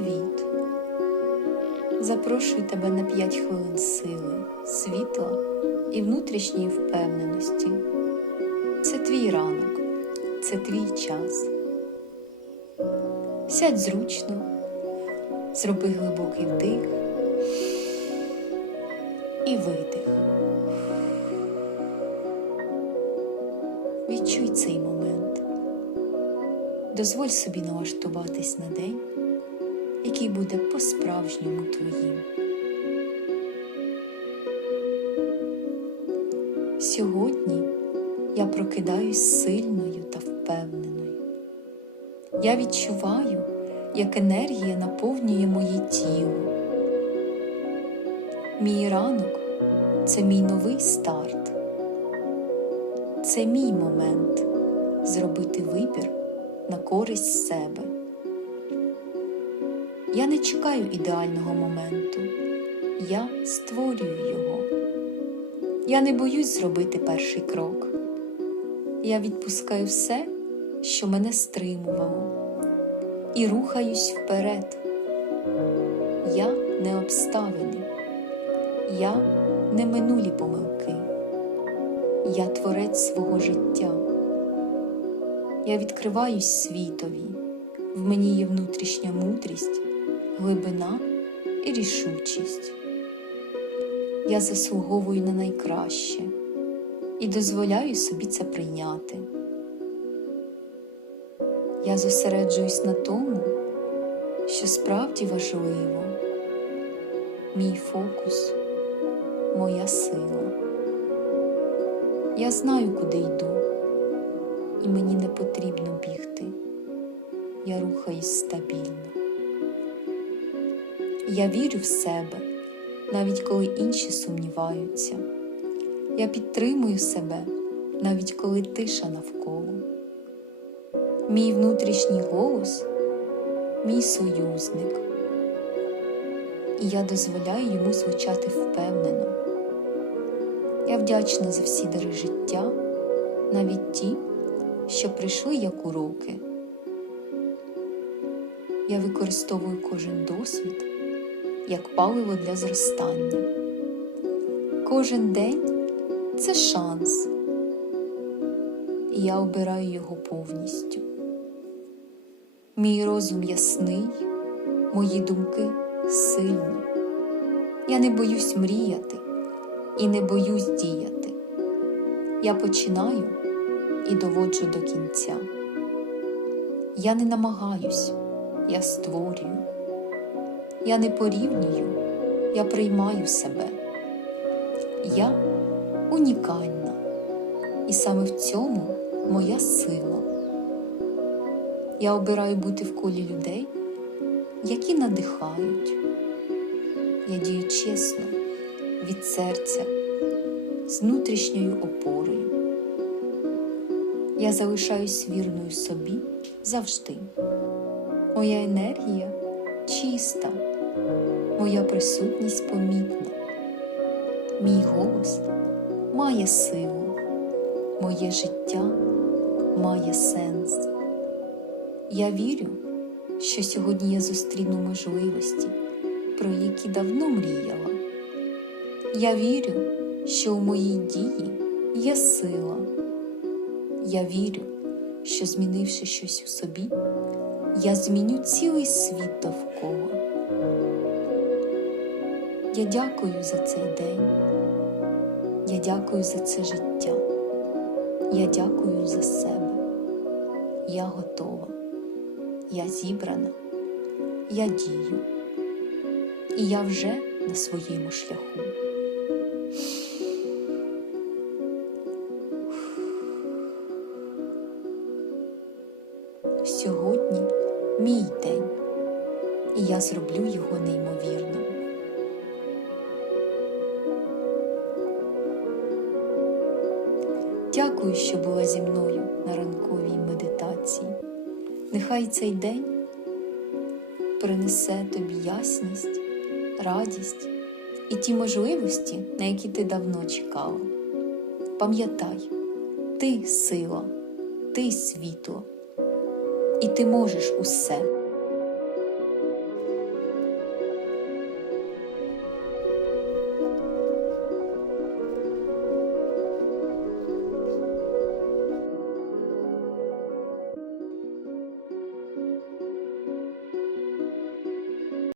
Привіт! Запрошую тебе на 5 хвилин сили, світла і внутрішньої впевненості. Це твій ранок, це твій час. Сядь зручно, зроби глибокий вдих і видих. Відчуй цей момент. Дозволь собі налаштуватись на день, який буде по-справжньому твоїм. Сьогодні я прокидаюсь сильною та впевненою. Я відчуваю, як енергія наповнює моє тіло. Мій ранок це мій новий старт. Це мій момент зробити вибір на користь себе. Я не чекаю ідеального моменту, я створюю його. Я не боюсь зробити перший крок. Я відпускаю все, що мене стримувало, і рухаюсь вперед. Я не обставини, я не минулі помилки. Я творець свого життя. Я відкриваюсь світові, в мені є внутрішня мудрість, глибина і рішучість. Я заслуговую на найкраще і дозволяю собі це прийняти. Я зосереджуюсь на тому, що справді важливо, мій фокус, моя сила. Я знаю, куди йду, і мені не потрібно бігти. Я рухаюсь стабільно. Я вірю в себе, навіть коли інші сумніваються. Я підтримую себе, навіть коли тиша навколо. Мій внутрішній голос мій союзник, і я дозволяю йому звучати впевнено. Я вдячна за всі дари життя, навіть ті, що прийшли як уроки. Я використовую кожен досвід як паливо для зростання. Кожен день це шанс, і я обираю його повністю. Мій розум ясний, мої думки сильні. Я не боюсь мріяти і не боюсь діяти. Я починаю і доводжу до кінця. Я не намагаюсь, я створюю. Я не порівнюю, я приймаю себе. Я унікальна, і саме в цьому моя сила. Я обираю бути в колі людей, які надихають. Я дію чесно, від серця, з внутрішньою опорою. Я залишаюсь вірною собі завжди. Моя енергія чиста, моя присутність помітна. Мій голос має силу, моє життя має сенс. Я вірю, що сьогодні я зустріну можливості, про які давно мріяла. Я вірю, що у моїй дії є сила. Я вірю, що змінивши щось у собі, я зміню цілий світ довкола. Я дякую за цей день. Я дякую за це життя. Я дякую за себе. Я готова. Я зібрана. Я дію. І я вже на своєму шляху. Сьогодні мій день, і я зроблю його неймовірним. Дякую, що була зі мною на ранковій медитації. Нехай цей день принесе тобі ясність, радість і ті можливості, на які ти давно чекала. Пам'ятай, ти сила, ти світло, і ти можеш усе.